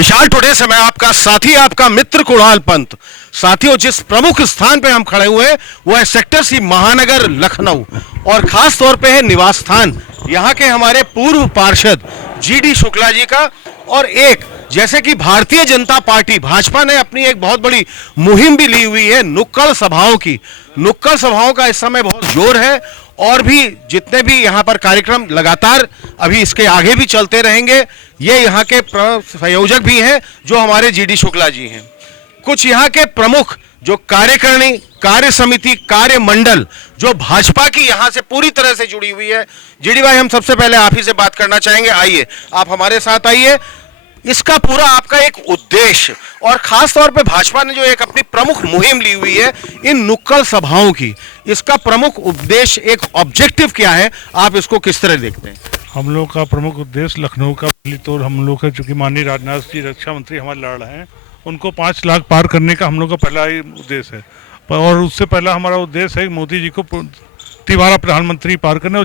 विशाल today से मैं आपका साथी, आपका मित्र कुणाल पंत। साथियों, जिस प्रमुख स्थान पे हम खड़े हुए हैं वो है सेक्टर सी महानगर लखनऊ, और खास तौर पे है निवास स्थान यहाँ के हमारे पूर्व पार्षद जीडी शुक्ला जी का। और एक जैसे कि भारतीय जनता पार्टी भाजपा ने अपनी एक बहुत बड़ी मुहिम भी ली हुई है नुक्कड़ सभाओं की। नुक्कड़ सभाओं का इस समय बहुत जोर है, और भी जितने भी यहाँ पर कार्यक्रम लगातार अभी इसके आगे भी चलते रहेंगे। ये यहाँ के संयोजक भी हैं जो हमारे जीडी शुक्ला जी हैं। कुछ यहाँ के प्रमुख जो कार्यकारिणी, कार्य समिति, कार्य मंडल जो भाजपा की यहाँ से पूरी तरह से जुड़ी हुई है। जीडी भाई, हम सबसे पहले आप ही से बात करना चाहेंगे। आइए, आप हमारे साथ आइए। इसका पूरा आपका एक उद्देश्य, और खास तौर पे भाजपा ने जो एक अपनी प्रमुख मुहिम ली हुई है इन नुक्कड़ सभाओं की, इसका प्रमुख उद्देश्य, एक ऑब्जेक्टिव क्या है, आप इसको किस तरह देखते हैं? हम लोग का प्रमुख उद्देश्य लखनऊ का पहली तौर हम लोग का, चूंकि माननीय राजनाथ जी रक्षा मंत्री हमारे लड़ रहे हैं, उनको 5 लाख पार करने का हम लोग का पहला ही उद्देश्य है। और उससे पहला हमारा उद्देश्य है मोदी जी को तिबारा प्रधानमंत्री पार करने और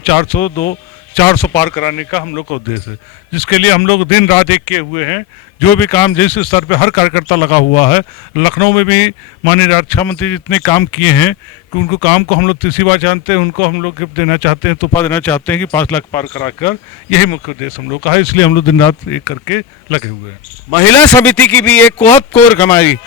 400 पार कराने का हम लोग का उद्देश्य है, जिसके लिए हम लोग दिन रात एक किए हुए हैं। जो भी काम जिस स्तर पे हर कार्यकर्ता लगा हुआ है, लखनऊ में भी माननीय रक्षा मंत्री जितने काम किए हैं कि उनको काम को हम लोग तीसरी बार जानते हैं, उनको हम लोग गिफ्ट देना चाहते हैं, तोहफा देना चाहते हैं कि 5 लाख पार कराकर, यही मुख्य उद्देश्य हम लोग का है। इसलिए हम लोग दिन रात एक करके लगे हुए हैं। महिला समिति की भी एक कोर हमारी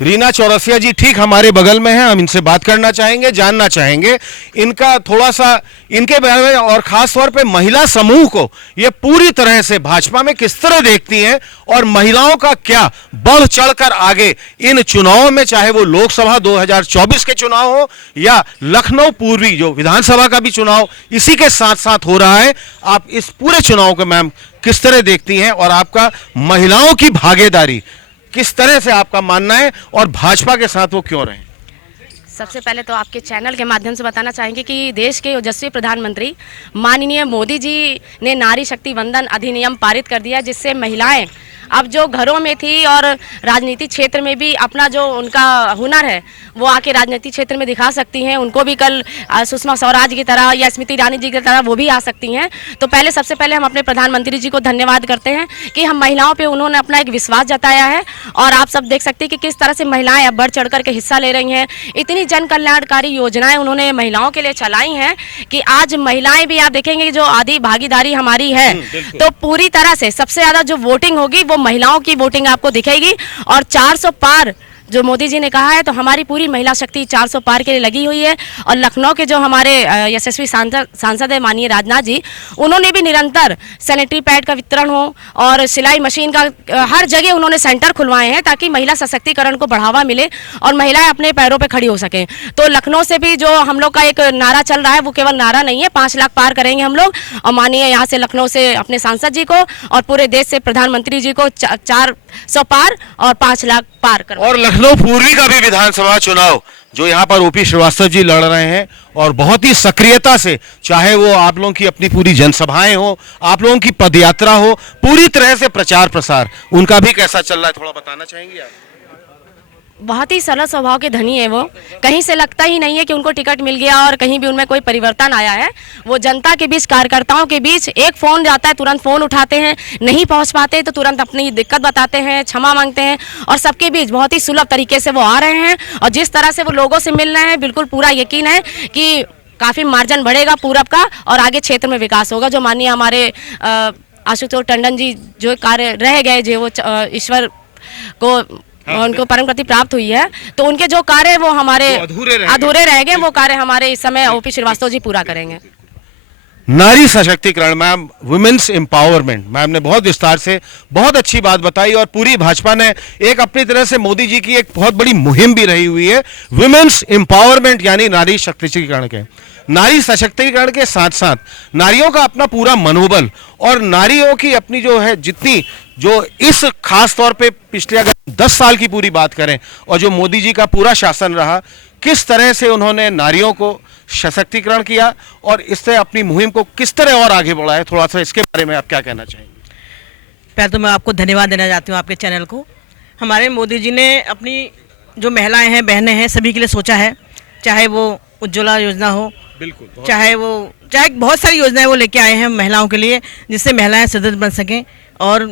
रीना चौरसिया जी ठीक हमारे बगल में हैं, हम इनसे बात करना चाहेंगे, जानना चाहेंगे इनका थोड़ा सा इनके बारे में, और खास तौर पे महिला समूह को ये पूरी तरह से भाजपा में किस तरह देखती हैं, और महिलाओं का क्या बढ़ चढ़कर आगे इन चुनावों में, चाहे वो लोकसभा 2024 के चुनाव हो या लखनऊ पूर्वी जो विधानसभा का भी चुनाव इसी के साथ साथ हो रहा है, आप इस पूरे चुनाव को मैम किस तरह देखती हैं, और आपका महिलाओं की भागीदारी किस तरह से आपका मानना है, और भाजपा के साथ वो क्यों रहे? सबसे पहले तो आपके चैनल के माध्यम से बताना चाहेंगे कि देश के यशस्वी प्रधानमंत्री माननीय मोदी जी ने नारी शक्ति वंदन अधिनियम पारित कर दिया, जिससे महिलाएं अब जो घरों में थी और राजनीतिक क्षेत्र में भी अपना जो उनका हुनर है वो आके राजनीतिक क्षेत्र में दिखा सकती हैं। उनको भी कल सुषमा स्वराज की तरह या स्मृति ईरानी जी की तरह वो भी आ सकती हैं। तो पहले सबसे पहले हम अपने प्रधानमंत्री जी को धन्यवाद करते हैं कि हम महिलाओं पे उन्होंने अपना एक विश्वास जताया है, और आप सब देख सकते हैं कि किस तरह से महिलाएं अब बढ़ चढ़ करके हिस्सा ले रही हैं। इतनी जन कल्याणकारी योजनाएं उन्होंने महिलाओं के लिए चलाई हैं कि आज महिलाएं भी, आप देखेंगे जो आधी भागीदारी हमारी है, तो पूरी तरह से सबसे ज़्यादा जो वोटिंग होगी वो महिलाओं की वोटिंग आपको दिखेगी। और 400 पार जो मोदी जी ने कहा है, तो हमारी पूरी महिला शक्ति 400 पार के लिए लगी हुई है। और लखनऊ के जो हमारे यशस्वी सांसद है माननीय राजनाथ जी, उन्होंने भी निरंतर सैनिटरी पैड का वितरण हो और सिलाई मशीन का हर जगह उन्होंने सेंटर खुलवाए हैं, ताकि महिला सशक्तिकरण को बढ़ावा मिले और महिलाएं अपने पैरों पर खड़ी हो सकें। तो लखनऊ से भी जो हम लोग का एक नारा चल रहा है, वो केवल नारा नहीं है, 5 लाख पार करेंगे हम लोग। और माननीय यहाँ से लखनऊ से अपने सांसद जी को और पूरे देश से प्रधानमंत्री जी को 400 पार और 5 लाख पार कर। और लखनऊ पूर्वी का भी विधानसभा चुनाव जो यहाँ पर ओपी श्रीवास्तव जी लड़ रहे हैं, और बहुत ही सक्रियता से, चाहे वो आप लोगों की अपनी पूरी जनसभाएं हो, आप लोगों की पदयात्रा हो, पूरी तरह से प्रचार प्रसार उनका भी कैसा चल रहा है, थोड़ा बताना चाहेंगे आप? बहुत ही सरल स्वभाव के धनी है वो, कहीं से लगता ही नहीं है कि उनको टिकट मिल गया और कहीं भी उनमें कोई परिवर्तन आया है। वो जनता के बीच, कार्यकर्ताओं के बीच एक फ़ोन जाता है, तुरंत फ़ोन उठाते हैं, नहीं पहुंच पाते तो तुरंत अपनी दिक्कत बताते हैं, क्षमा मांगते हैं, और सबके बीच बहुत ही सुलभ तरीके से वो आ रहे हैं। और जिस तरह से वो लोगों से मिल रहे हैं, बिल्कुल पूरा यकीन है कि काफ़ी मार्जिन बढ़ेगा पूरब का, और आगे क्षेत्र में विकास होगा। जो माननीय हमारे आशुतोष टंडन जी जो कार्य रह गए, जो वो ईश्वर को उनको परम गति प्राप्त हुई है, तो उनके जो कार्य वो हमारे अधूरे रह गए, वो कार्य हमारे इस समय ओपी श्रीवास्तव जी पूरा करेंगे। नारी सशक्तिकरण, मैम, वुमेन्स एम्पावरमेंट, मैम ने बहुत विस्तार से बहुत अच्छी बात बताई, और पूरी भाजपा ने एक अपनी तरह से मोदी जी की एक बहुत बड़ी मुहिम भी रही हुई है वुमेन्स एम्पावरमेंट, यानी नारी सशक्तिकरण के। नारी सशक्तिकरण के साथ साथ नारियों का अपना पूरा मनोबल, और नारियों की अपनी जो है जितनी जो इस खास तौर पे पिछले अगर 10 साल की पूरी बात करें, और जो मोदी जी का पूरा शासन रहा, किस तरह से उन्होंने नारियों को सशक्तिकरण किया और इससे अपनी मुहिम को किस तरह और आगे बढ़ाया, थोड़ा सा इसके बारे में आप क्या कहना चाहेंगे? पहले तो मैं आपको धन्यवाद देना चाहती हूँ, आपके चैनल को। हमारे मोदी जी ने अपनी जो महिलाएं हैं, बहनें हैं, सभी के लिए सोचा है, चाहे वो उज्ज्वला योजना हो, बिल्कुल, चाहे बहुत सारी योजनाएं वो लेके आए हैं महिलाओं के लिए, जिससे महिलाएं सशक्त बन सकें। और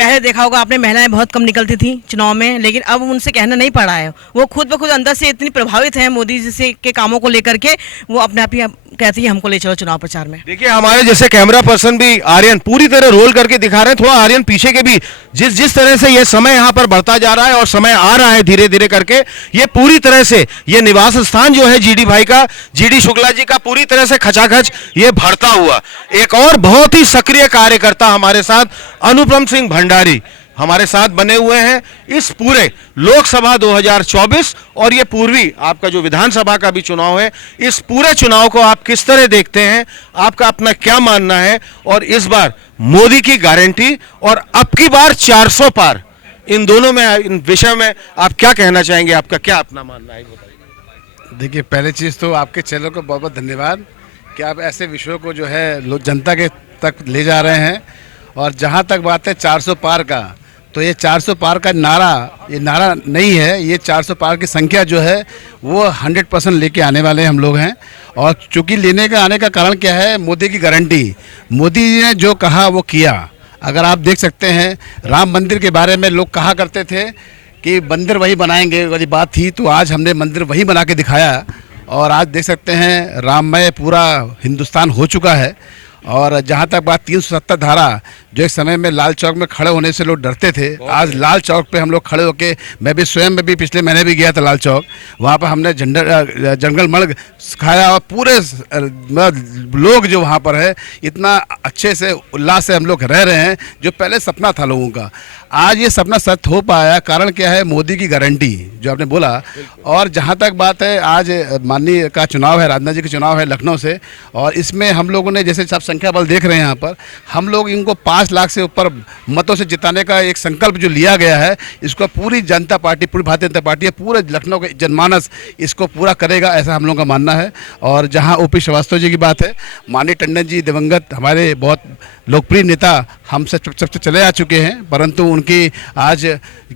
पहले देखा होगा आपने, महिलाएं बहुत कम निकलती थी चुनाव में, लेकिन अब उनसे कहना नहीं पड़ रहा है। वो खुद ब खुद अंदर से इतनी प्रभावित हैं मोदी जी से के कामों को लेकर के, वो अपने आप ही कहती है हमको ले चलो चुनाव प्रचार में। देखिए हमारे जैसे कैमरा पर्सन भी आर्यन पूरी तरह रोल करके दिखा रहे हैं, थोड़ा आर्यन पीछे के भी, जिस तरह से ये समय यहाँ पर बढ़ता जा रहा है और समय आ रहा है धीरे धीरे करके, ये पूरी तरह से ये निवास स्थान जो है जीडी भाई का, जीडी शुक्ला जी का, पूरी तरह से खचाखच ये भरता हुआ। एक और बहुत ही सक्रिय कार्यकर्ता हमारे साथ अनुपम सिंह भंडारी हमारे साथ बने हुए हैं इस पूरे लोकसभा 2024 और ये पूर्वी आपका जो विधानसभा का भी चुनाव है, इस पूरे चुनाव को आप किस तरह देखते हैं, आपका अपना क्या मानना है, और इस बार मोदी की गारंटी और अब की बार 400 पार, इन दोनों में, इन विषय में आप क्या कहना चाहेंगे, आपका क्या अपना मानना है बताइए। देखिए पहले चीज़ तो आपके चैनल को बहुत बहुत धन्यवाद कि आप ऐसे विषयों को जो है जनता के तक ले जा रहे हैं। और जहाँ तक बात है 400 पार का, तो ये 400 पार का नारा, ये नारा नहीं है, ये 400 पार की संख्या जो है वो 100% लेके आने वाले हम लोग हैं। और चूँकि लेने का आने का कारण क्या है, मोदी की गारंटी, मोदी जी ने जो कहा वो किया। अगर आप देख सकते हैं राम मंदिर के बारे में लोग कहा करते थे कि मंदिर वही बनाएंगे वाली बात थी, तो आज हमने मंदिर वही बना के दिखाया। और आज देख सकते हैं राममय पूरा हिंदुस्तान हो चुका है। और जहाँ तक बात 370 धारा, जो एक समय में लाल चौक में खड़े होने से लोग डरते थे, आज लाल चौक पे हम लोग खड़े होके, मैं भी स्वयं में भी पिछले महीने भी गया था लाल चौक, वहाँ पर हमने जंगल मर्ग खाया। और पूरे लोग जो वहाँ पर है इतना अच्छे से उल्लास से हम लोग रह रहे हैं, जो पहले सपना था लोगों का, आज ये सपना सत्य हो पाया। कारण क्या है, मोदी की गारंटी जो आपने बोला। और जहाँ तक बात है, आज माननीय का चुनाव है, राजनाथ जी का चुनाव है लखनऊ से, और इसमें हम लोगों ने, जैसे सब संख्या बल देख रहे हैं यहाँ पर, हम लोग इनको 5 लाख से ऊपर मतों से जिताने का एक संकल्प जो लिया गया है, इसको पूरी जनता पार्टी, पूरी भारतीय जनता पार्टी, पूरे लखनऊ के जनमानस इसको पूरा करेगा, ऐसा हम लोगों का मानना है। और जहाँ ओपी श्रीवास्तव जी की बात है, माननीय टंडन जी दिवंगत हमारे बहुत लोकप्रिय नेता हमसे सबसे चले आ चुके हैं, परंतु उनकी आज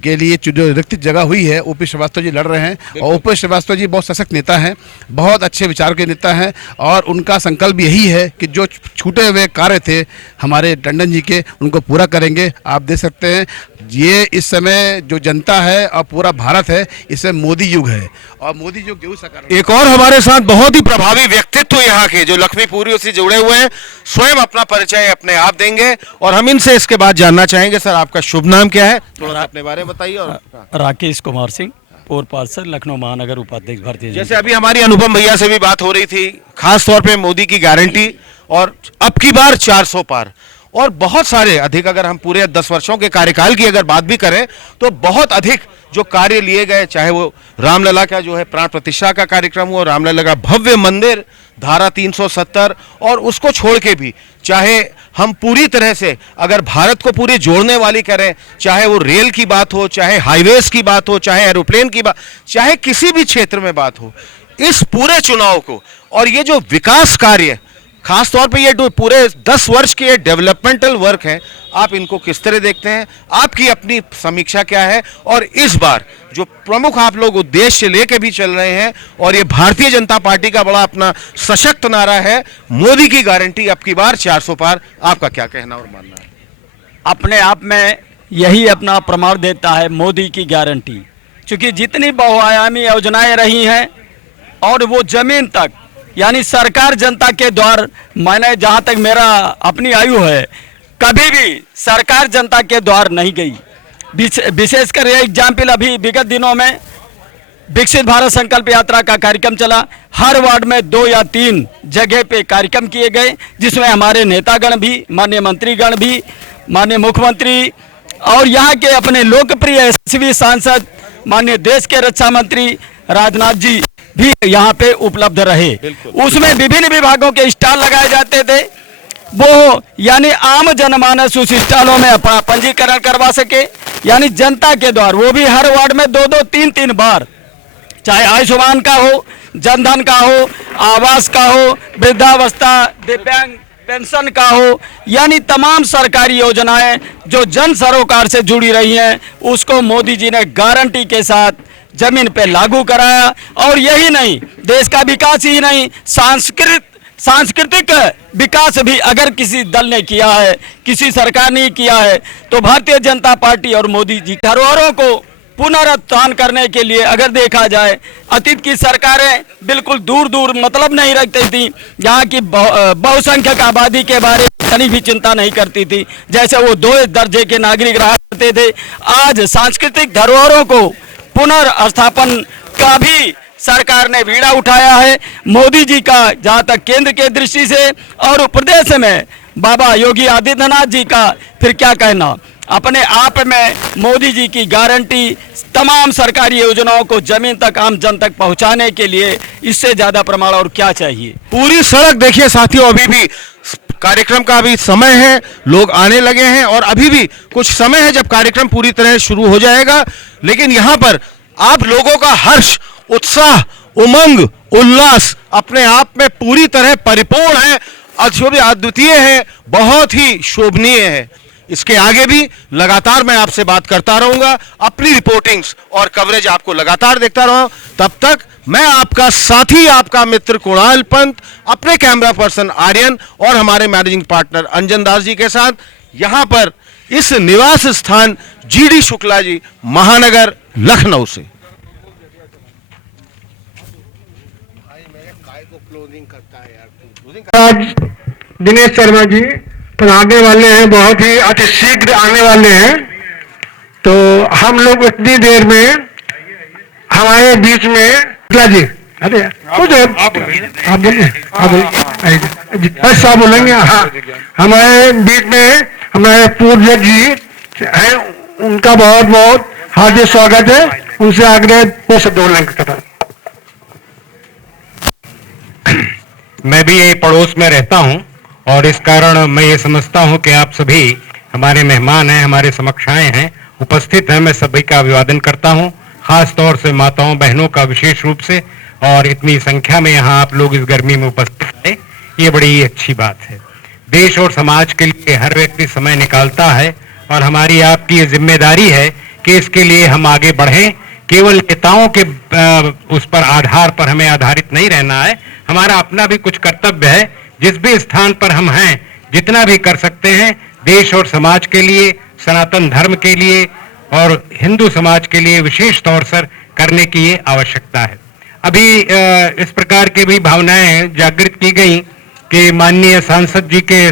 के लिए जो रिक्त जगह हुई है, ओपी श्रीवास्तव जी लड़ रहे हैं। और ओपी श्रीवास्तव जी बहुत सशक्त नेता हैं, बहुत अच्छे विचार के नेता हैं, और उनका संकल्प यही है कि जो छूटे हुए कार्य थे हमारे टंडन जी के, उनको पूरा करेंगे। आप देख सकते हैं ये इस समय जो जनता है और पूरा भारत है, इसमें मोदी युग है, और मोदी युग जरूर साकार। एक और हमारे साथ बहुत ही प्रभावी व्यक्तित्व यहाँ के जो लक्ष्मीपुरियों से जुड़े हुए हैं, स्वयं अपना परिचय अपने आप देंगे और हम इनसे इसके बाद जानना चाहेंगे। सर आपका शुभ नाम क्या है, थोड़ा सा अपने बारे में बताइए। और राकेश कुमार सिंह, पूर्व पार्षद, लखनऊ महानगर उपाध्यक्ष, भारतीय जनता। जैसे अभी हमारी अनुपम भैया से भी बात हो रही थी, खास तौर पे मोदी की गारंटी और अब की बार 400 पार, और बहुत सारे अधिक, अगर हम पूरे 10 वर्षों के कार्यकाल की अगर बात भी करें तो बहुत अधिक जो कार्य लिए गए, चाहे वो रामलला का जो है प्राण प्रतिष्ठा का कार्यक्रम हो, रामलला का भव्य मंदिर, धारा 370, और उसको छोड़ के भी चाहे हम पूरी तरह से अगर भारत को पूरी जोड़ने वाली करें, चाहे वो रेल की बात हो, चाहे हाईवेज की बात हो, चाहे एरोप्लेन की बात, चाहे किसी भी क्षेत्र में बात हो, इस पूरे चुनाव को और ये जो विकास कार्य, खास तौर पे ये पूरे 10 वर्ष के ये डेवलपमेंटल वर्क हैं, आप इनको किस तरह देखते हैं, आपकी अपनी समीक्षा क्या है, और इस बार जो प्रमुख आप लोग उद्देश्य लेके भी चल रहे हैं, और ये भारतीय जनता पार्टी का बड़ा अपना सशक्त नारा है, मोदी की गारंटी अब की बार 400 पार, आपका क्या कहना और मानना है? अपने आप में यही अपना प्रमाण देता है मोदी की गारंटी, क्योंकि जितनी बहुआयामी योजनाएं रही हैं और वो जमीन तक, यानी सरकार जनता के द्वार, मैंने जहाँ तक मेरा अपनी आयु है, कभी भी सरकार जनता के द्वार नहीं गई। विशेषकर ये एग्जाम्पल अभी विगत दिनों में विकसित भारत संकल्प यात्रा का कार्यक्रम चला, हर वार्ड में 2 या 3 जगह पे कार्यक्रम किए गए, जिसमें हमारे नेतागण भी, माननीय मंत्रीगण भी, माननीय मुख्यमंत्री और यहाँ के अपने लोकप्रिय यशस्वी सांसद माननीय देश के रक्षा मंत्री राजनाथ जी भी यहाँ पे उपलब्ध रहे। उसमें विभिन्न विभागों के स्टॉल लगाए जाते थे, वो यानी आम जनमानस उस स्टॉलों में अपना पंजीकरण करवा सके, यानी जनता के द्वार, वो भी हर वार्ड में 2-2, 3-3 बार, चाहे आयुष्मान का हो, जनधन का हो, आवास का हो, वृद्धावस्था, दिव्यांग पेंशन का हो, यानी तमाम सरकारी योजनाएं जो जन सरोकार से जुड़ी रही हैं, उसको मोदी जी ने गारंटी के साथ जमीन पे लागू कराया। और यही नहीं, देश का विकास ही नहीं, सांस्कृतिक सांस्कृतिक विकास भी अगर किसी दल ने किया है, किसी सरकार ने किया है, तो भारतीय जनता पार्टी और मोदी जी धरोहरों को पुनरुत्थान करने के लिए अगर देखा जाए, अतीत की सरकारें बिल्कुल दूर दूर मतलब नहीं रखती थी, यहाँ की बहुसंख्यक आबादी के बारे में तनी भी चिंता नहीं करती थी, जैसे वो 2 दर्जे के नागरिक रहा करते थे। आज सांस्कृतिक धरोहरों को पुनर्स्थापन का भी सरकार ने बीड़ा उठाया है। मोदी जी का जहाँ तक केंद्र के दृष्टि से और प्रदेश में बाबा योगी आदित्यनाथ जी का फिर क्या कहना, अपने आप में मोदी जी की गारंटी तमाम सरकारी योजनाओं को जमीन तक आम जन तक पहुंचाने के लिए इससे ज्यादा प्रमाण और क्या चाहिए। पूरी सड़क देखिए साथियों, अभी भी कार्यक्रम का अभी समय है, लोग आने लगे हैं और अभी भी कुछ समय है जब कार्यक्रम पूरी तरह शुरू हो जाएगा। लेकिन यहाँ पर आप लोगों का हर्ष, उत्साह, उमंग, उल्लास अपने आप में पूरी तरह परिपूर्ण है, अद्वितीय है, बहुत ही शोभनीय है। इसके आगे भी लगातार मैं आपसे बात करता रहूंगा, अपनी रिपोर्टिंग्स और कवरेज आपको लगातार देखता रहूं। तब तक मैं आपका साथी, आपका मित्र कुणाल पंत, अपने कैमरा पर्सन आर्यन और हमारे मैनेजिंग पार्टनर अंजन दास जी के साथ यहां पर इस निवास स्थान जीडी शुक्ला जी, महानगर, लखनऊ से। आज दिनेश शर्मा जी पर आने वाले हैं, बहुत ही अति शीघ्र आने वाले हैं, तो हम लोग इतनी देर में हमारे बीच में जी, अरे कुछ आप बोलिए, बस आप बोलेंगे। हाँ, हमारे बीच में हमारे पूर्वज जी हैं, उनका बहुत बहुत हार्दिक स्वागत है, उनसे आग्रह वो शब्द बोलेंगे। मैं भी यही पड़ोस में रहता हूं और इस कारण मैं ये समझता हूं कि आप सभी हमारे मेहमान हैं, हमारे समक्ष आए हैं, उपस्थित हैं। मैं सभी का अभिवादन करता हूं, खास तौर से माताओं बहनों का विशेष रूप से, और इतनी संख्या में यहाँ आप लोग इस गर्मी में उपस्थित हैं, ये बड़ी अच्छी बात है। देश और समाज के लिए हर व्यक्ति समय निकालता है और हमारी आपकी ये जिम्मेदारी है कि इसके लिए हम आगे बढ़ें। केवल नेताओं के उस पर आधार पर हमें आधारित नहीं रहना है, हमारा अपना भी कुछ कर्तव्य है। जिस भी स्थान पर हम हैं, जितना भी कर सकते हैं देश और समाज के लिए, सनातन धर्म के लिए और हिंदू समाज के लिए विशेष तौर पर करने की ये आवश्यकता है। अभी इस प्रकार की भी भावनाएं जागृत की गई कि माननीय सांसद जी के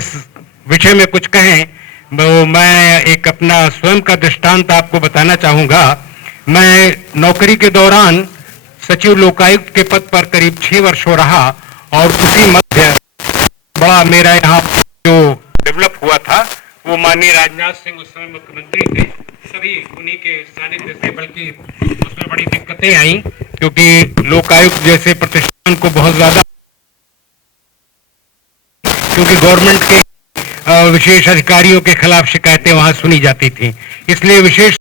विषय में कुछ कहें, वो मैं एक अपना स्वयं का दृष्टांत आपको बताना चाहूँगा। मैं नौकरी के दौरान सचिव लोकायुक्त के पद पर करीब 6 वर्षों रहा और उसी मध्य बड़ा मेरा यहाँ जो डेवलप हुआ था वो माननीय राजनाथ सिंह उस समय मुख्यमंत्री थे, सभी उन्हीं के सानिध्य से, बल्कि उसमें बड़ी दिक्कतें आई क्योंकि लोकायुक्त जैसे प्रतिष्ठान को बहुत ज्यादा, क्योंकि गवर्नमेंट के विशेष अधिकारियों के खिलाफ शिकायतें वहां सुनी जाती थी, इसलिए विशेष